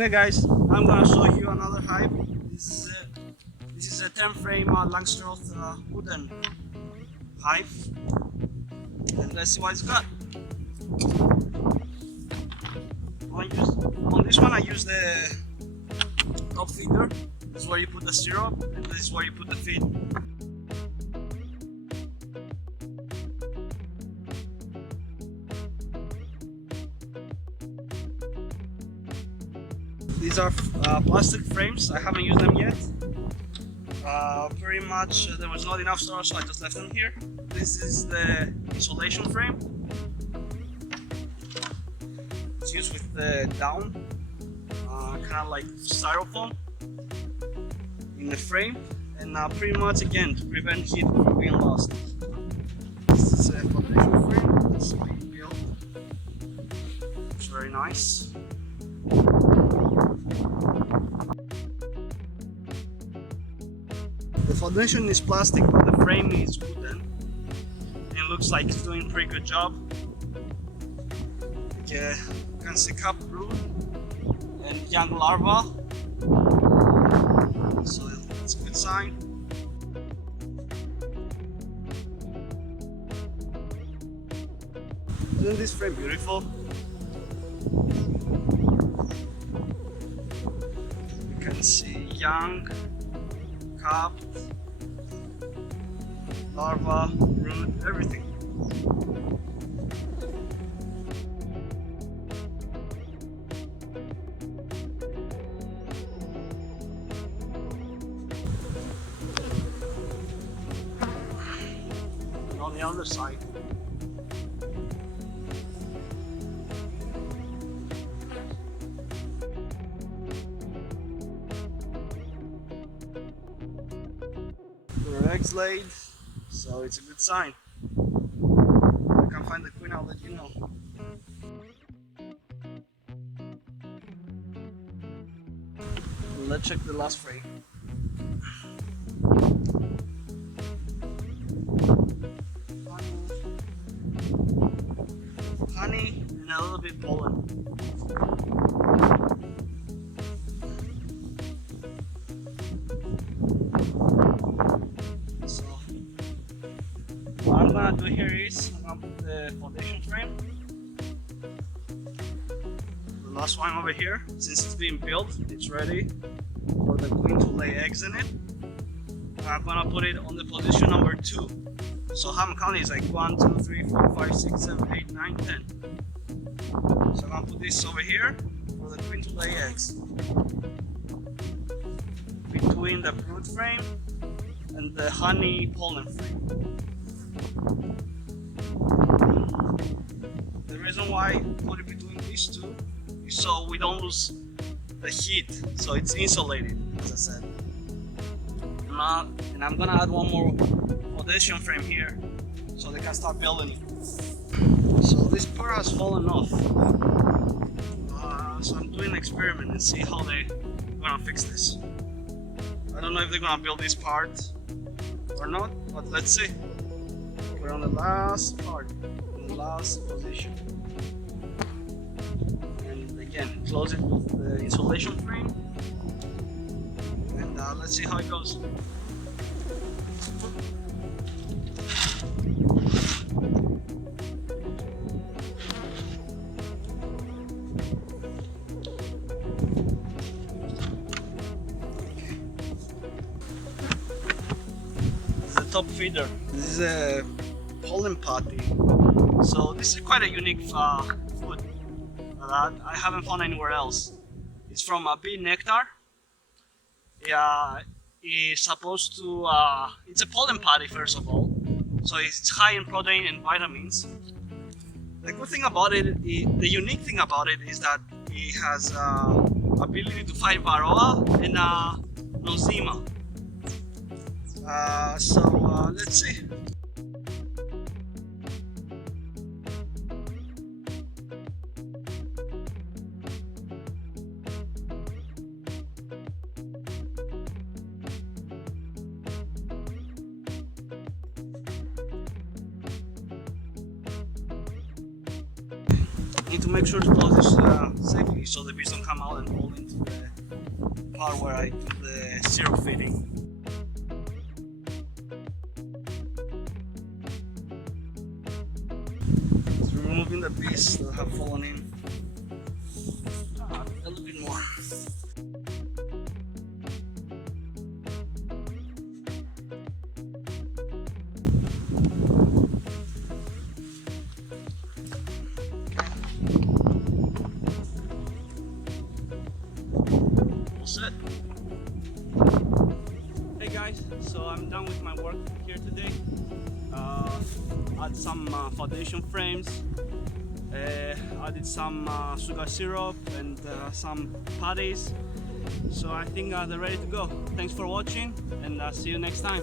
Okay guys, I'm gonna show you another hive. This is a 10 frame Langstroth wooden hive, and let's see what it's got. On this one I use the top feeder. This is where you put the syrup, and this is where you put the feed. These are plastic frames. I haven't used them yet. Pretty much there was not enough storage, so I just left them here. This is the insulation frame. It's used with the down, kind of like styrofoam in the frame, and pretty much again to prevent heat from being lost. This is a foundation frame that's being built. It's very nice. The foundation is plastic, but the frame is wooden. It looks like it's doing a pretty good job. You can see cup brood and young larvae, so that's a good sign. Isn't this frame beautiful? You can see young, cup, larva, brood, everything. And on the other side, there are eggs laid, so it's a good sign. If I can find the queen, I'll let you know. Let's check the last frame. Honey and a little bit pollen. So what I'm gonna do here is I'm gonna put the foundation frame. The last one over here, since it's being built, it's ready for the queen to lay eggs in it. I'm gonna put it on the position number 2. So how I'm counting is like 1, 2, 3, 4, 5, 6, 7, 8, 9, 10. So I'm gonna put this over here for the queen to lay eggs. Between the brood frame and the honey pollen frame. The reason why I put it between these two is so we don't lose the heat, so it's insulated, as I said. And I'm gonna add one more foundation frame here so they can start building it. So this part has fallen off, so I'm doing an experiment and see how they're gonna fix this. I don't know if they're gonna build this part or not, but let's see. We're on the last part, in the last position. And again, close it with the insulation frame, and let's see how it goes. Top feeder. This is a pollen patty. So this is quite a unique food that I haven't found anywhere else. It's from bee nectar. Yeah, it's supposed to. It's a pollen patty first of all, so it's high in protein and vitamins. The good thing about it, the unique thing about it, is that it has ability to fight varroa and nosema. So let's see. Need to make sure to close this safely so the bees don't come out and fall into the part where I do the syrup feeding. So removing the bees that have fallen in. A little bit more. Set. Hey guys, so I'm done with my work here today. Add some foundation frames, added some sugar syrup and some patties. So I think they're ready to go. Thanks for watching and see you next time.